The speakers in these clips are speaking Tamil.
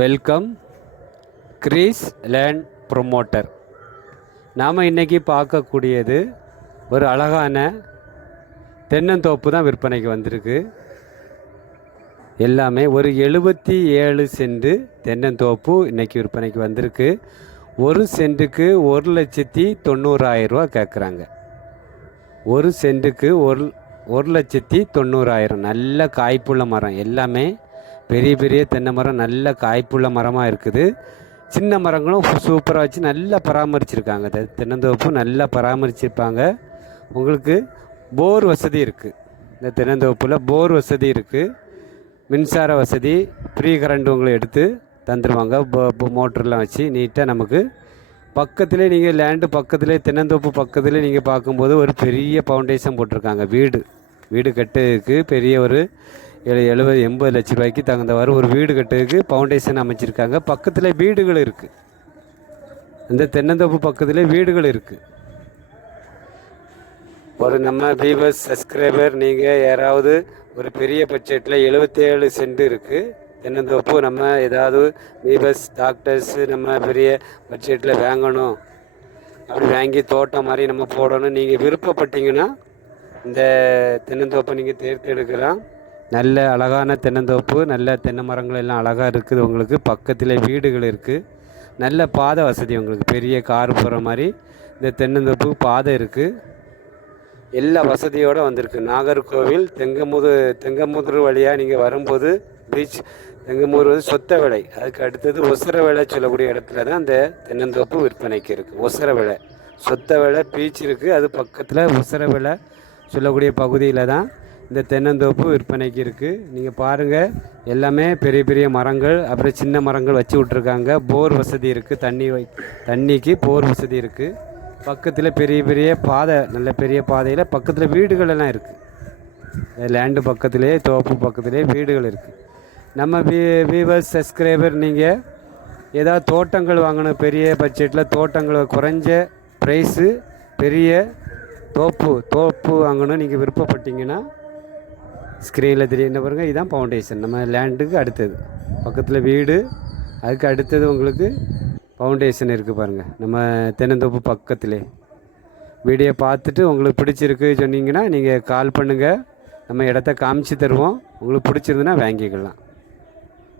வெல்கம் கிரீஸ் லேண்ட் ப்ரொமோட்டர். நாம் இன்றைக்கி பார்க்கக்கூடியது ஒரு அழகான தென்னந்தோப்பு தான் விற்பனைக்கு வந்திருக்கு. எல்லாமே ஒரு 77 சென்ட் தென்னந்தோப்பு இன்றைக்கி விற்பனைக்கு வந்திருக்கு. ஒரு சென்ட்டுக்கு 1,90,000 கேட்குறாங்க. ஒரு சென்ட்டுக்கு 1,90,000. நல்ல காய்ப்புள்ள மரம், எல்லாமே பெரிய பெரிய தென்னை மரம், நல்ல காய்ப்புள்ள மரமாக இருக்குது. சின்ன மரங்களும் சூப்பராக வச்சு நல்லா பராமரிச்சிருக்காங்க. தென்னந்தோப்பு நல்லா பராமரிச்சிருப்பாங்க. உங்களுக்கு போர் வசதி இருக்குது. இந்த தென்னந்தோப்பில் போர் வசதி இருக்குது. மின்சார வசதி, ஃப்ரீ கரண்ட் உங்களை எடுத்து தந்துடுவாங்க. மோட்டர்லாம் வச்சு நீட்டாக நமக்கு பக்கத்துலேயே, நீங்கள் லேண்டு பக்கத்துலேயே, தென்னந்தோப்பு பக்கத்துலேயே நீங்கள் பார்க்கும்போது ஒரு பெரிய ஃபவுண்டேஷன் போட்டிருக்காங்க. வீடு கட்டுறதுக்கு பெரிய ஒரு 70-80 லட்ச ரூபாய்க்கு தகுந்தவாறு ஒரு வீடு கட்டுறதுக்கு ஃபவுண்டேஷன் அமைச்சிருக்காங்க. பக்கத்தில் வீடுகள் இருக்குது. இந்த தென்னந்தோப்பு பக்கத்தில் வீடுகள் இருக்குது. ஒரு நம்ம வியூவர்ஸ் சப்ஸ்கிரைபர் நீங்கள் யாராவது ஒரு பெரிய பட்ஜெட்டில் 77 சென்ட் இருக்குது தென்னந்தோப்பு, நம்ம ஏதாவது வியூவர்ஸ் டாக்டர்ஸ் நம்ம பெரிய பட்ஜெட்டில் வாங்கணும், அப்படி வாங்கி தோட்டம் மாதிரி நம்ம போடணும் நீங்கள் விருப்பப்பட்டீங்கன்னா இந்த தென்னந்தோப்பை நீங்கள் தேர்ந்தெடுக்கலாம். நல்ல அழகான தென்னந்தோப்பு, நல்ல தென்னை மரங்கள் எல்லாம் அழகாக இருக்குது. உங்களுக்கு பக்கத்தில் வீடுகள் இருக்குது. நல்ல பாதை வசதி, உங்களுக்கு பெரிய கார் போகிற மாதிரி இந்த தென்னந்தோப்புக்கு பாதை இருக்குது. எல்லா வசதியோடு வந்திருக்கு. நாகர்கோவில் தெங்கமுதூர் வழியாக நீங்கள் வரும்போது பீச் தெங்கமூர் வந்து சொத்த விலை, அதுக்கு அடுத்தது ஒசர விலை சொல்லக்கூடிய இடத்துல தான் இந்த தென்னந்தோப்பு விற்பனைக்கு இருக்குது. ஒசர விலை, சொத்த விலை பீச் இருக்குது, அது பக்கத்தில் ஒசர விலை சொல்லக்கூடிய பகுதியில் தான் இந்த தென்னந்தோப்பு விற்பனைக்கு இருக்குது. நீங்கள் பாருங்கள், எல்லாமே பெரிய பெரிய மரங்கள், அப்புறம் சின்ன மரங்கள் வச்சு விட்ருக்காங்க. போர் வசதி இருக்குது. தண்ணிக்கு போர் வசதி இருக்குது. பக்கத்தில் பெரிய பெரிய பாதை, நல்ல பெரிய பாதையில் பக்கத்தில் வீடுகள் எல்லாம் இருக்குது. லேண்டு பக்கத்திலே, தோப்பு பக்கத்திலே வீடுகள் இருக்குது. நம்ம வியூவர்ஸ் சப்ஸ்கிரைபர் நீங்கள் ஏதாவது தோட்டங்கள் வாங்கணும், பெரிய பட்ஜெட்டில் தோட்டங்கள், குறைஞ்ச ப்ரைஸு, பெரிய தோப்பு வாங்கணும் நீங்கள் விருப்பப்பட்டீங்கன்னா ஸ்க்ரீனில் தெரியும் பாருங்கள். இதுதான் ஃபவுண்டேஷன். நம்ம லேண்டுக்கு அடுத்தது பக்கத்தில் வீடு, அதுக்கு அடுத்தது உங்களுக்கு ஃபவுண்டேஷன் இருக்குது பாருங்கள். நம்ம தென்னந்தோப்பு பக்கத்திலே வீடியோ பார்த்துட்டு உங்களுக்கு பிடிச்சிருக்கு சொன்னீங்கன்னா நீங்கள் கால் பண்ணுங்கள், நம்ம இடத்த காமிச்சு தருவோம். உங்களுக்கு பிடிச்சிருந்துன்னா வாங்கிக்கலாம்.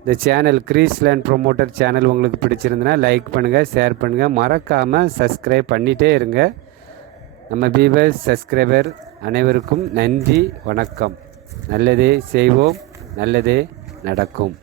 இந்த சேனல் கிரீஸ் லேண்ட் ப்ரொமோட்டர் சேனல் உங்களுக்கு பிடிச்சிருந்துன்னா லைக் பண்ணுங்கள், ஷேர் பண்ணுங்கள், மறக்காமல் சப்ஸ்கிரைப் பண்ணிகிட்டே இருங்க. நம்ம வியூவர்ஸ் சப்ஸ்கிரைபர் அனைவருக்கும் நன்றி, வணக்கம். நல்லதே செய்வோம், நல்லதே நடக்கும்.